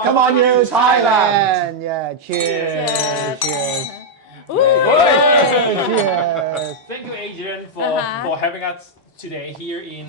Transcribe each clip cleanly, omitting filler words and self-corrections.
Come on, you, Thailand. Thailand. Yeah, cheers. Cheers. Cheers. Thank you, Adrian, for having us today here in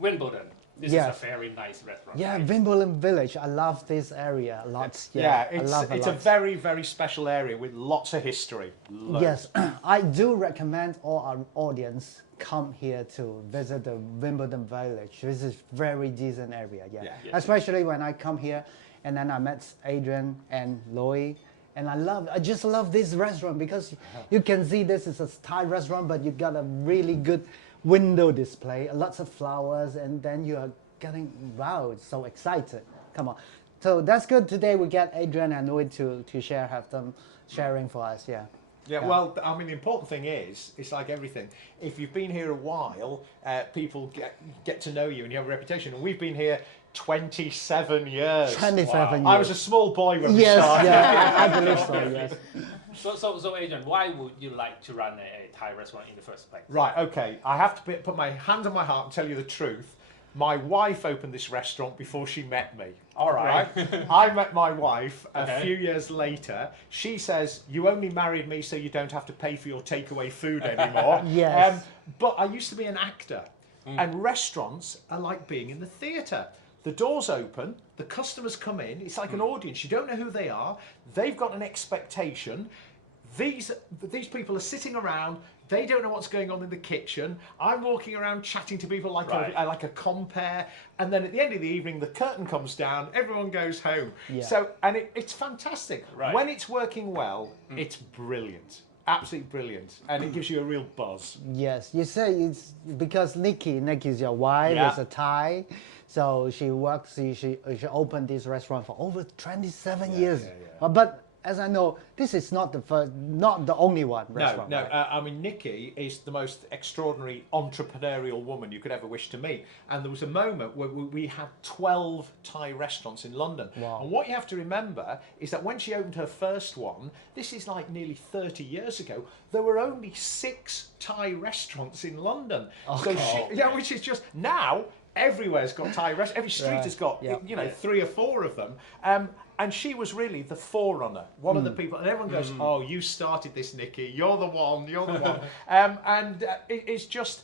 Wimbledon. This is a very nice restaurant. Yeah, right? Wimbledon Village. I love this area a lot. Yeah, I love it's a very, very special area with lots of history. Loads. Yes, I do recommend all our audience come here to visit the Wimbledon Village. This is very decent area, Yeah. Especially when I come here and then I met Adrian and Loie. And I just love this restaurant because you can see this is a Thai restaurant, but you got a really good window display, lots of flowers, and then you are getting, wow, it's so excited. Come on. So that's good. Today we get Adrian and Loie to have them sharing for us, Yeah, well, I mean, the important thing is, it's like everything. If you've been here a while, people get to know you and you have a reputation. And we've been here 27 years. 27 years. I was a small boy when we started. Yes, I believe so, yes. So Adrian, why would you like to run a Thai restaurant in the first place? Right, okay. I have to put my hand on my heart and tell you the truth. My wife opened this restaurant before she met me. All right. I met my wife a few years later. She says, you only married me so you don't have to pay for your takeaway food anymore. Yes. But I used to be an actor. And restaurants are like being in the theatre. The doors open, the customers come in, it's like an audience, you don't know who they are, they've got an expectation. These people are sitting around, they don't know what's going on in the kitchen. I'm walking around chatting to people like a compere, and then at the end of the evening the curtain comes down, everyone goes home. Yeah. So, and it's fantastic. Right. When it's working well, it's brilliant. Absolutely brilliant, and it gives you a real buzz. Yes, you say it's because Nikki's your wife, is a Thai, so she works, she opened this restaurant for over 27 years. But as I know, this is not the only one restaurant. No, right? I mean, Nikki is the most extraordinary entrepreneurial woman you could ever wish to meet. And there was a moment where we had 12 Thai restaurants in London. Wow. And what you have to remember is that when she opened her first one, this is like nearly 30 years ago, there were only 6 Thai restaurants in London. Okay. So which is just now. Everywhere's got Thai restaurants. Every street has got, 3 or 4 of them. And she was really the forerunner, one of the people. And everyone goes, "Oh, you started this, Nikki. You're the one. You're the one." It's just,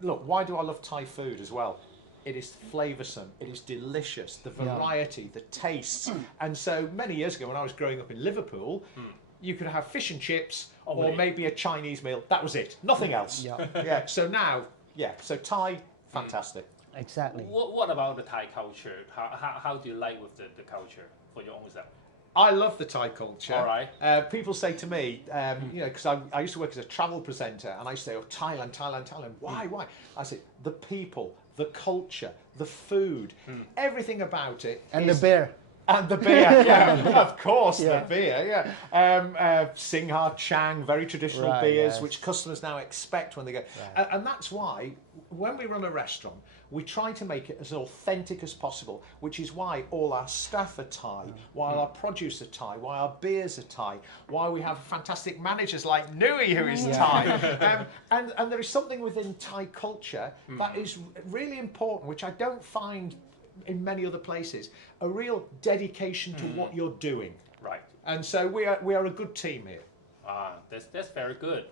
look. Why do I love Thai food as well? It is flavoursome. It is delicious. The variety, the tastes. And so many years ago, when I was growing up in Liverpool, you could have fish and chips or maybe a Chinese meal. That was it. Nothing else. So now, so Thai, fantastic. Exactly. What about the Thai culture? How do you like with the culture for your own self? I love the Thai culture. All right. People say to me, because I used to work as a travel presenter, and I used to say, "Oh, Thailand, Thailand, Thailand." Why? I say, the people, the culture, the food, everything about it. And the beer. And the beer, of course, the beer, Singha, Chang, very traditional beers, which customers now expect when they go. And that's why, when we run a restaurant, we try to make it as authentic as possible, which is why all our staff are Thai, why our produce are Thai, why our beers are Thai, why we have fantastic managers like Nui, who is Thai. And there is something within Thai culture that is really important, which I don't find in many other places, a real dedication to what you're doing. Right. And so we are a good team here. That's very good.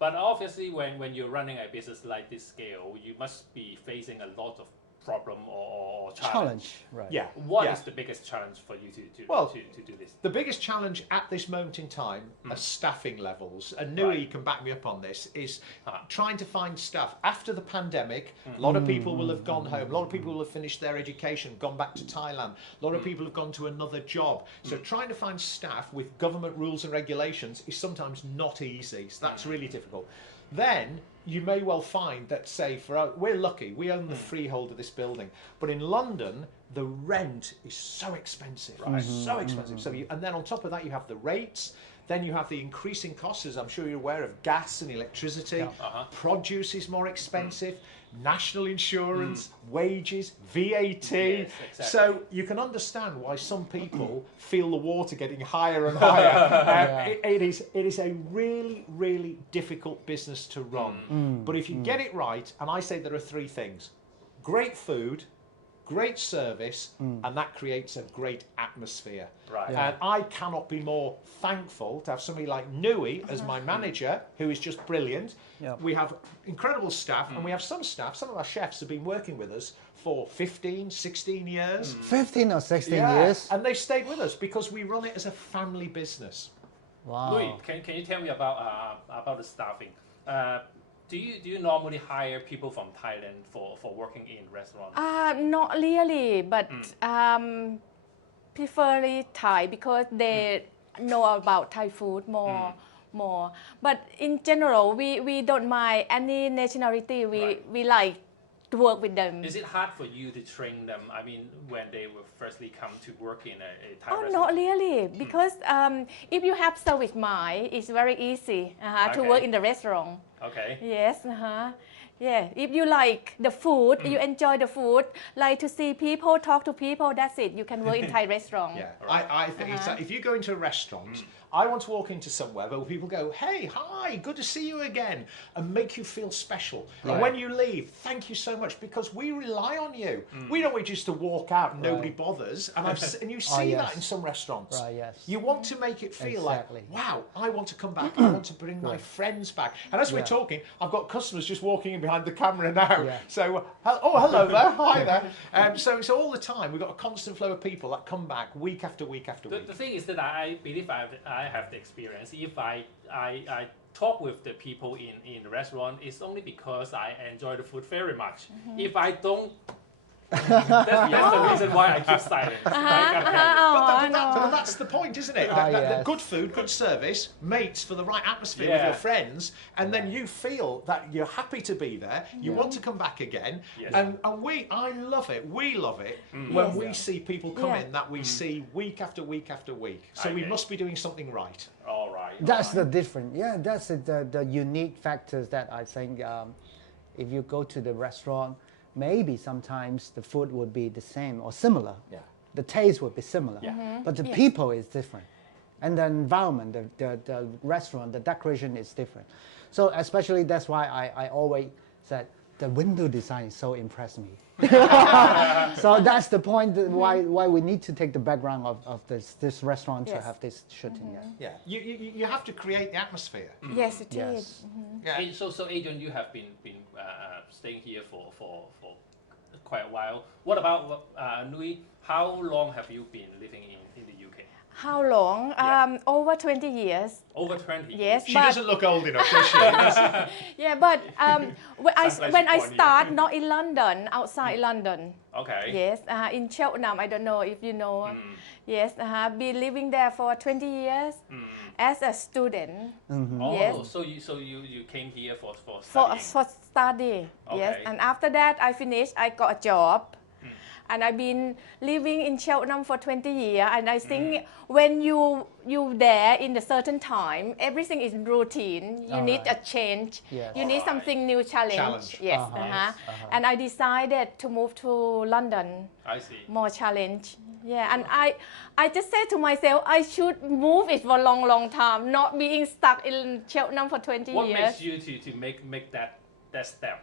But obviously, when you're running a business like this scale, you must be facing a lot of problem or challenge. Right. Yeah. What is the biggest challenge for you to do this? The biggest challenge at this moment in time are staffing levels, and Nui can back me up on this, is trying to find staff. After the pandemic, a lot of people will have gone home, a lot of people will have finished their education, gone back to Thailand, a lot of people have gone to another job. So trying to find staff with government rules and regulations is sometimes not easy, so that's really difficult. Then you may well find that, say, we're lucky, we own the freehold of this building, but in London, the rent is so expensive, so expensive. So and then on top of that, you have the rates, then you have the increasing costs, as I'm sure you're aware, of gas and electricity, produce is more expensive, national insurance, wages, VAT. Yes, exactly. So you can understand why some people feel the water getting higher and higher. It is a really, really difficult business to run. But if you get it right, and I say there are 3 things: great food, great service, and that creates a great atmosphere. atmosphere. Right. Yeah. And I cannot be more thankful to have somebody like Nui as my manager, who is just brilliant. Yeah. We have incredible staff, and we have some staff, some of our chefs have been working with us for 15, 16 years. 15 or 16 Yeah, years. and they stayed with us because we run it as a family business. Wow. Louis, can you tell me about the staffing? Do you normally hire people from Thailand for working in restaurants? Not really, but preferably Thai because they know about Thai food more. But in general, we don't mind any nationality. We like to work with them. Is it hard for you to train them? I mean, when they will firstly come to work in a Thai Oh, restaurant? not really, because if you have service mind, it's very easy to Okay. work in the restaurant. Okay. Yes, yeah. If you like the food, you enjoy the food, like to see people, talk to people, that's it. You can work in Thai restaurant. Yeah, I think it's like if you go into a restaurant, I want to walk into somewhere where people go, hey, hi, good to see you again, and make you feel special. And when you leave, thank you so much, because we rely on you. We don't want you just to walk out and nobody bothers. And, and you see yes. that in some restaurants. Right, yes. You want to make it feel Exactly. like, wow, I want to come back. I want to bring my friends back. And as we're talking, I've got customers just walking in behind the camera now. Yeah. So, oh, hello there. Hi there. So it's all the time. We've got a constant flow of people that come back week after week after week. The thing is that I believe I have the experience. If I talk with the people in the restaurant, it's only because I enjoy the food very much. If I don't, that's the reason why I keep silent. But that's the point, isn't it? That yes. good food, good service, mates for the right atmosphere with your friends, and then you feel that you're happy to be there, you want to come back again, and I love it, we love it, when we see people come in that we see week after week after week. So we must be doing something right. All right. That's the difference. Yeah, that's the unique factors that I think if you go to the restaurant, maybe sometimes the food would be the same or similar. Yeah. The taste would be similar. But the people is different. And the environment, the restaurant, the decoration is different. So especially that's why I always said the window design so impressed me. So that's the point that why we need to take the background of this restaurant to have this shooting. Yeah, you have to create the atmosphere. Yes, it Yes. is. Yeah. Hey, so Adrian, you have been staying here for quite a while. What about Nui? How long have you been living in the UK? How long? Over 20 years. Over 20 Yes, She but doesn't look old enough, does she? yeah, but when Sounds like when I she's 40. start, not in London, outside London. Okay. Yes, in Cheltenham. I don't know if you know. Yes, been living there for 20 years as a student. Oh, Yes. so you came here for For studying. study. Yes, Okay. and after that I finished. I got a job. And I've been living in Cheltenham for 20 years, and I think when you there in a certain time, everything is routine. You need a change. Yes. You need something new, challenge. Yes. And I decided to move to London. I see. More challenge. Yeah, and I just said to myself, I should move it for a long time, not being stuck in Cheltenham for 20 What years. makes you to make that step?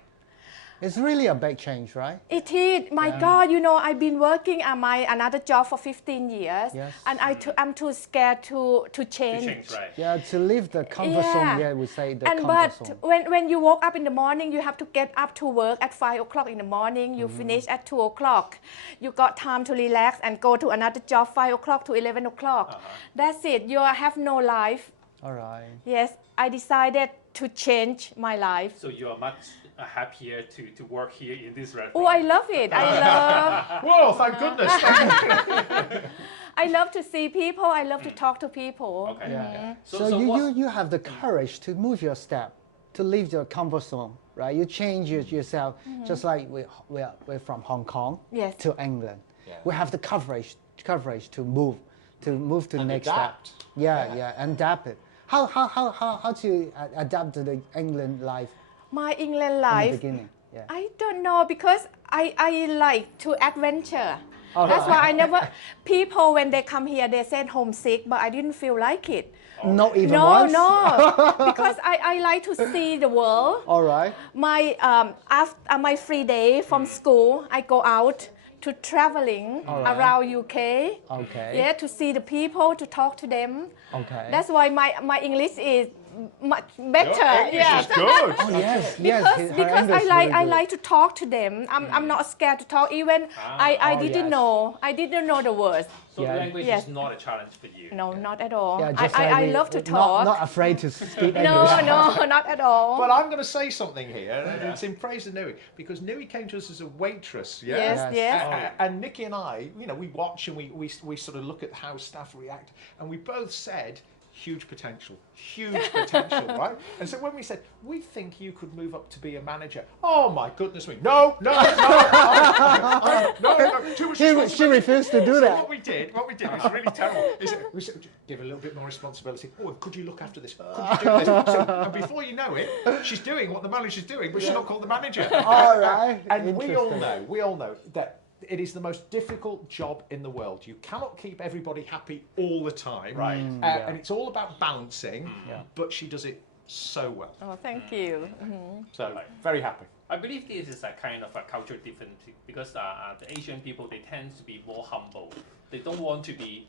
It's really a big change, right? It is. My God, I've been working at my another job for 15 years, Yes. and I'm too scared to To change. change, right? Yeah, to leave the comfort zone. Yeah, we say the and comfort but zone. when you woke up in the morning, you have to get up to work at 5 o'clock in the morning. You finish at 2 o'clock. You got time to relax and go to another job 5 o'clock to 11 o'clock. That's it. You have no life. All right. Yes, I decided to change my life. So you are much happier to work here in this restaurant. Oh, I love it. I love. Whoa, thank goodness. I love to see people. I love to talk to people. Okay. Yeah. So So what- you have the courage to move your step, to leave your comfort zone, right? You change yourself, just like we're from Hong Kong Yes. to England. Yeah. We have the coverage to move to the And next adapt. step. Yeah, and adapt it. How to adapt to the England life My England in the life. beginning? Yeah. I don't know because I like to adventure. Oh, That's right. why I never. People when they come here, they said homesick, but I didn't feel like it. Not even No, once. no, because I like to see the world. All right. My after my free day from school, I go out to traveling around UK. Okay. Yeah, to see the people, to talk to them. Okay. That's why my English is much better. English is good. Oh yes, Because I like to talk to them. I'm not scared to talk. Even I didn't know the words. So Yeah. language Yes. is not a challenge for you. No, not at all. Yeah, just I we- love to talk. Not afraid to speak English. No, not at all. But I'm going to say something here, and it's in praise of Nui, because Nui came to us as a waitress, yeah? Yes, Yes. yes. And Nikki and I, we watch and we sort of look at how staff react, and we both said, huge potential, right? And so when we said, we think you could move up to be a manager, oh my goodness me, no, too much She responsibility. refused to do So that. what we did was really terrible. Is we said, give a little bit more responsibility. Oh, could you look after this? Could you do this? So, and before you know it, she's doing what the manager's doing, but she's not called the manager. All right. And we all Interesting. know that it is the most difficult job in the world. You cannot keep everybody happy all the time. Right. And it's all about balancing, Yeah. but she does it so well. Oh, thank you. Mhm. So, very happy. I believe this is a kind of a cultural difference because the Asian people, they tend to be more humble. They don't want to be.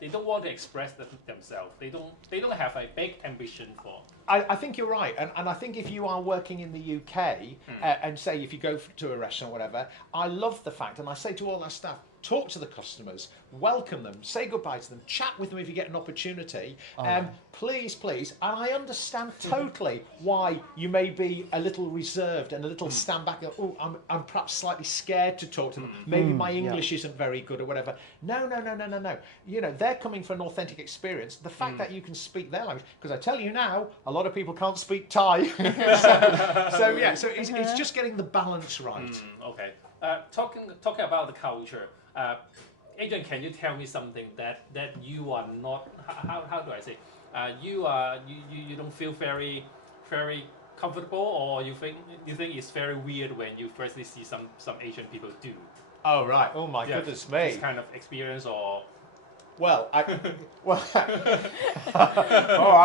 They don't want to express themselves. They don't have a big ambition for. I think you're right, and I think if you are working in the UK and say if you go to a restaurant or whatever, I love the fact, and I say to all our staff, talk to the customers, welcome them, say goodbye to them, chat with them if you get an opportunity. Please, and I understand totally why you may be a little reserved and a little stand back. Oh, I'm perhaps slightly scared to talk to them. Maybe my English isn't very good or whatever. No. They're coming for an authentic experience. The fact that you can speak their language, because I tell you now, a lot of people can't speak Thai. so it's just getting the balance right. Okay. Talking about the culture. Adrian, can you tell me something that you are not? How do I say? You don't feel very comfortable, or you think it's very weird when you firstly see some Asian people do. Oh right! Oh my goodness me! This kind of experience, or well, I've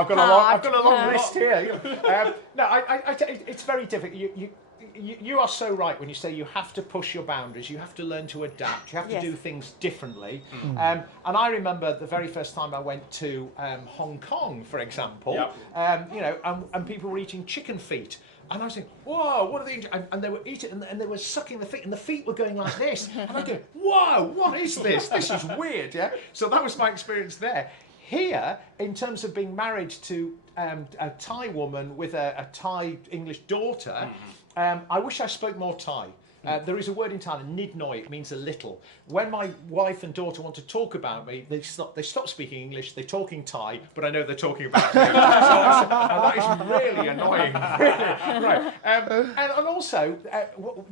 got a long list here. It's very difficult. You are so right when you say you have to push your boundaries. You have to learn to adapt. You have to do things differently. And I remember the very first time I went to Hong Kong, for example. And people were eating chicken feet. And I was thinking, whoa, what are they eating? And they were eating, and they were sucking the feet, and the feet were going like this. And I go, whoa, what is this? This is weird, yeah? So that was my experience there. Here, in terms of being married to a Thai woman with a Thai English daughter, I wish I spoke more Thai. There is a word in Thailand, nidnoi, it means a little. When my wife and daughter want to talk about me, they stop speaking English, they're talking Thai, but I know they're talking about me. And that is really annoying. Right. And also,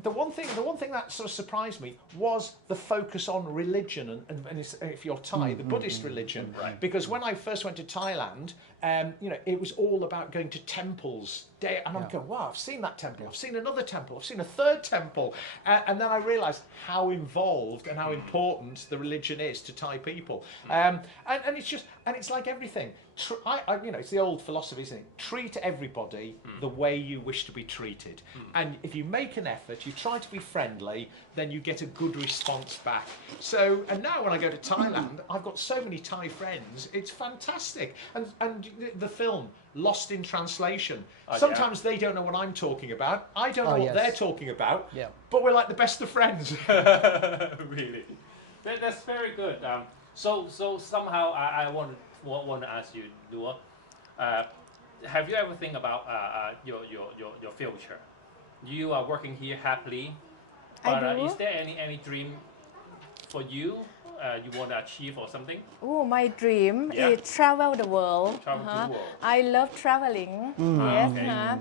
the one thing that sort of surprised me was the focus on religion, and if you're Thai, the Buddhist religion. Right. Because when I first went to Thailand, it was all about going to temples. And I'm going, wow, I've seen that temple, I've seen another temple, I've seen a third temple. And then I realised how involved and how important the religion is to Thai people. And it's like everything. It's the old philosophy, isn't it? Treat everybody the way you wish to be treated. And if you make an effort, you try to be friendly, then you get a good response back. So, and now when I go to Thailand, I've got so many Thai friends, it's fantastic. And the film, Lost in Translation, sometimes they don't know what I'm talking about, I don't know what they're talking about, but we're like the best of friends. Really? That's very good. So somehow I want to ask you, Lua, have you ever think about your future? You are working here happily, but I do. Is there any dream for you you want to achieve or something? Oh, my dream is travel the world. Travel to the world. I love traveling. Yes. Okay.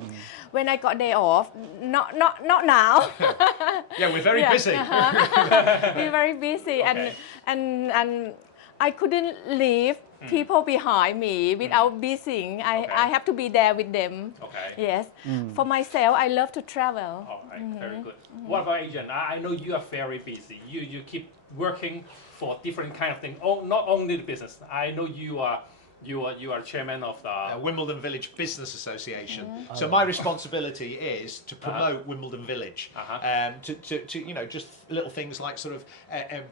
When I got day off, not now. Yeah, we're very busy. We're very busy, Okay. and I couldn't leave people behind me without busy. I have to be there with them. Okay. Yes. For myself, I love to travel. All right, very good. What about Adrian? I know you are very busy. You keep working for different kind of things. Not only the business. I know you are You are chairman of the Wimbledon Village Business Association. So my responsibility is to promote Wimbledon Village, to you know, just little things like sort of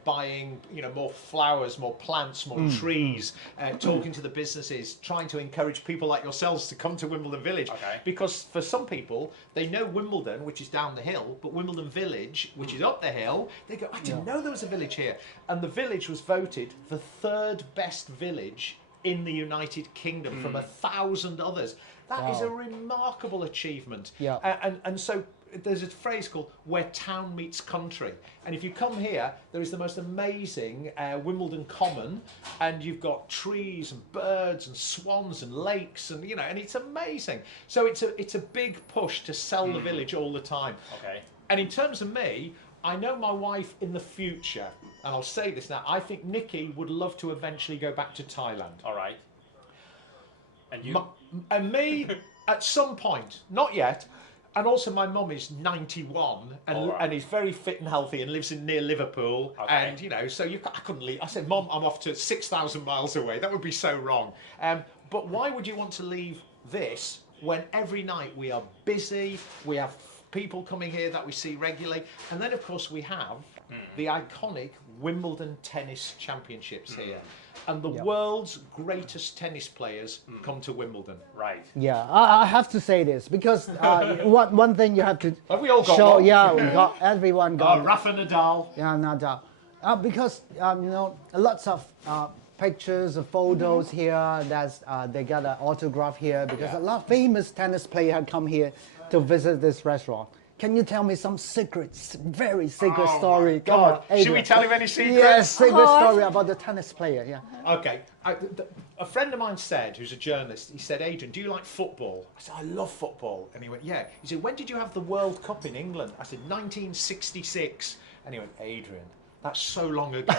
buying, you know, more flowers, more plants, more trees, talking to the businesses, trying to encourage people like yourselves to come to Wimbledon Village. Because for some people, they know Wimbledon, which is down the hill, but Wimbledon Village, which is up the hill, they go, I didn't know there was a village here. And the village was voted the 3rd best village in the United Kingdom from 1,000 others. That is a remarkable achievement. And so there's a phrase called where town meets country. And if you come here, there is the most amazing Wimbledon Common, and you've got trees and birds and swans and lakes, and you know, and it's amazing. So it's a big push to sell the village all the time. And in terms of me, I know my wife in the future, and I'll say this now, I think Nikki would love to eventually go back to Thailand. All right. And you? And me, at some point, not yet. And also my mum is 91 and is very fit and healthy and lives near Liverpool. And, you know, so I couldn't leave. I said, Mum, I'm off to 6,000 miles away. That would be so wrong. But why would you want to leave this when every night we are busy, we have people coming here that we see regularly, and then of course we have the iconic Wimbledon Tennis Championships here, and the world's greatest tennis players come to Wimbledon. Right. Yeah, I have to say this because one thing you have to have we all got show. one? Yeah, we got everyone got. Rafa Nadal. Yeah, Nadal. Because you know, lots of pictures of photos here. That's they got an autograph here because a lot of famous tennis players have come here to visit this restaurant. Can you tell me some secrets, very secret story? Come on, should we tell him any secrets? Yes, secret story about the tennis player. Yeah. Okay, a friend of mine said, who's a journalist, he said, Adrian, do you like football? I said, I love football. And he went, yeah. He said, when did you have the World Cup in England? I said, 1966. And he went, Adrian, that's so long ago.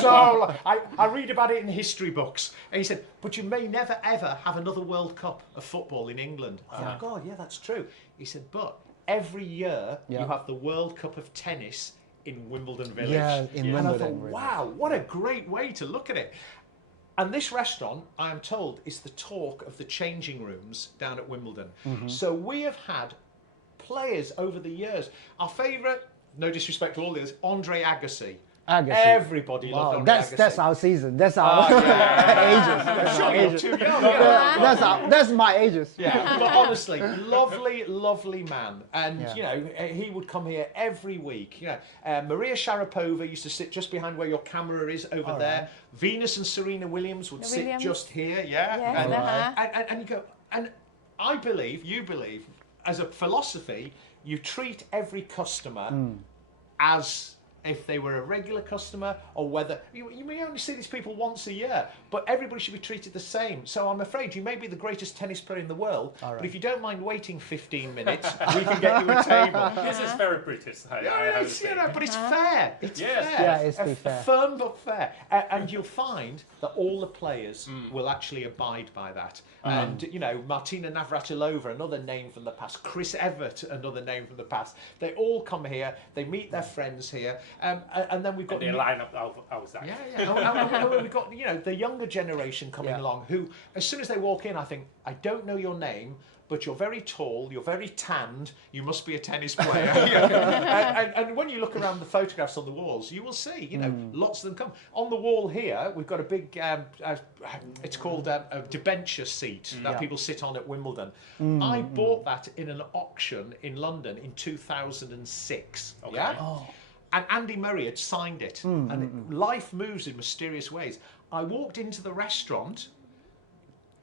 So long. I read about it in history books. And he said, but you may never ever have another World Cup of football in England. I said, oh God, yeah, that's true. He said, but every year you have the World Cup of tennis in Wimbledon Village. Yeah, in Wimbledon. And I thought, wow, what a great way to look at it. And this restaurant, I am told, is the talk of the changing rooms down at Wimbledon. So we have had players over the years. Our favourite, no disrespect to all the others, Andre Agassi. Everybody loved Andre Agassi. That's our season. That's our ages. Too young. That's my ages. Yeah, but honestly, lovely man. And, you know, he would come here every week. You know, Maria Sharapova used to sit just behind where your camera is over there. Venus and Serena Williams would sit just here. And you go, and I believe, you believe, as a philosophy, you treat every customer as if they were a regular customer, or whether you may only see these people once a year, but everybody should be treated the same. So I'm afraid you may be the greatest tennis player in the world, but if you don't mind waiting 15 minutes, we can get you a table. This is very British. But it's fair. It's fair. Yeah, it's fair. Firm but fair. And you'll find that all the players will actually abide by that. And, you know, Martina Navratilova, another name from the past, Chris Evert, another name from the past. They all come here, they meet their friends here, and then we've got... And they line up outside. And we've got, you know, the younger generation coming along who, as soon as they walk in, I think, I don't know your name, but you're very tall, you're very tanned, you must be a tennis player. And when you look around the photographs on the walls, you will see, you know, lots of them come. On the wall here, we've got a big, it's called a debenture seat that people sit on at Wimbledon. I bought that in an auction in London in 2006. And Andy Murray had signed it. And life moves in mysterious ways. I walked into the restaurant.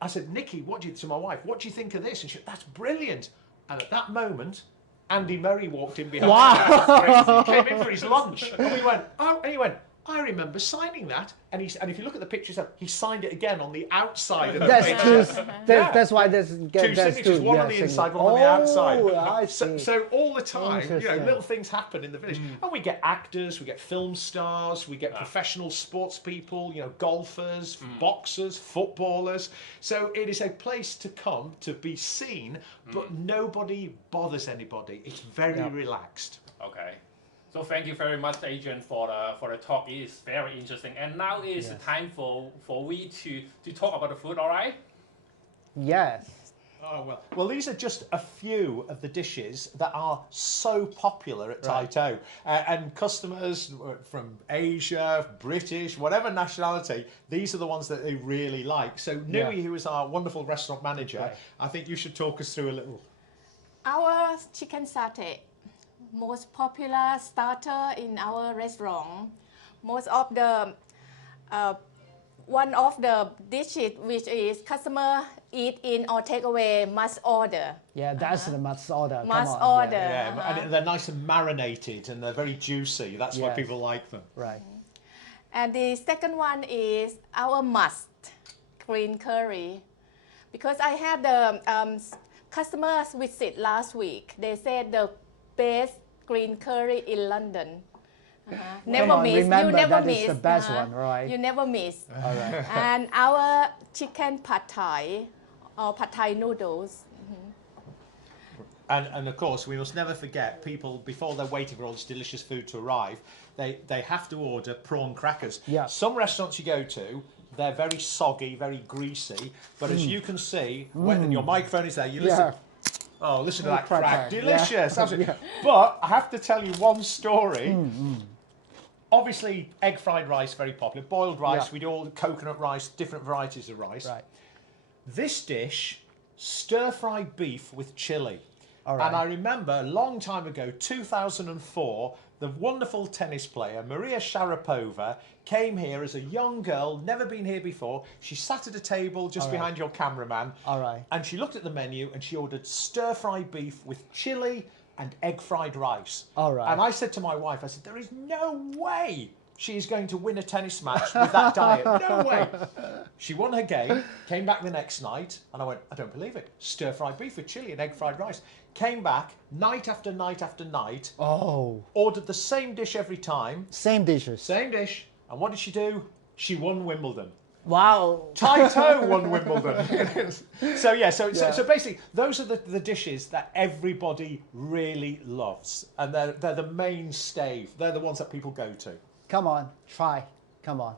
I said, Nikki, to my wife, what do you think of this? And she said, that's brilliant. And at that moment, Andy Murray walked in behind me. He came in for his lunch. And we went, oh, and he went, I remember signing that. And if you look at the pictures, he signed it again on the outside of the picture. That's why there's two signatures, one on the inside, one on the outside. I see. So all the time, you know, little things happen in the village. And we get actors, we get film stars, we get professional sports people, you know, golfers, boxers, footballers. So it is a place to come, to be seen, but nobody bothers anybody. It's very relaxed. Okay. So thank you very much, Adrian, for the talk. It is very interesting. And now is Yes. time for we to talk about the food. All right? Yes. Oh, well, these are just a few of the dishes that are so popular at Tai Right. To. And customers from Asia, British, whatever nationality, these are the ones that they really like. So Nui, Yeah. who is our wonderful restaurant manager, Right. I think you should talk us through a little. Our chicken satay, most popular starter in our restaurant. Most of the one of the dishes which is customer eat in or take away must order. Yeah, that's the must order. Come Must on, order. Yeah, and they're nice and marinated and they're very juicy. That's why Yes. people like them. Right. And the second one is our must green curry. Because I had the customers visit last week. They said the best green curry in London. Never Come on, miss. remember, You never that miss. is the best one, right? You never miss. All right. And our chicken pad thai or pad thai noodles. And of course, we must never forget, people, before they're waiting for all this delicious food to arrive, they have to order prawn crackers. Yeah. Some restaurants you go to, they're very soggy, very greasy, but as you can see, when your microphone is there, you listen. Yeah. Oh, listen to Oh, that crack, crack. crack. Delicious. Yeah. Absolutely. Yeah. But I have to tell you one story. Obviously, egg fried rice, very popular. Boiled rice, Yeah. we do all the coconut rice, different varieties of rice. Right. This dish, stir-fried beef with chili. All right. And I remember a long time ago, 2004, the wonderful tennis player Maria Sharapova came here as a young girl, never been here before. She sat at a table just All right. behind your cameraman. All right. And she looked at the menu and she ordered stir-fried beef with chili and egg fried rice. All right. And I said to my wife, I said, there is no way she is going to win a tennis match with that diet. No way. She won her game, came back the next night, and I went, I don't believe it. Stir-fried beef with chili and egg fried rice. Came back night after night after night, Oh, ordered the same dish every time, same dishes. same dish. And what did she do? She won Wimbledon. Wow. Tai To won Wimbledon. So basically, those are the dishes that everybody really loves, and they're the mainstay. They're the ones that people go to. Come on, try. Come on.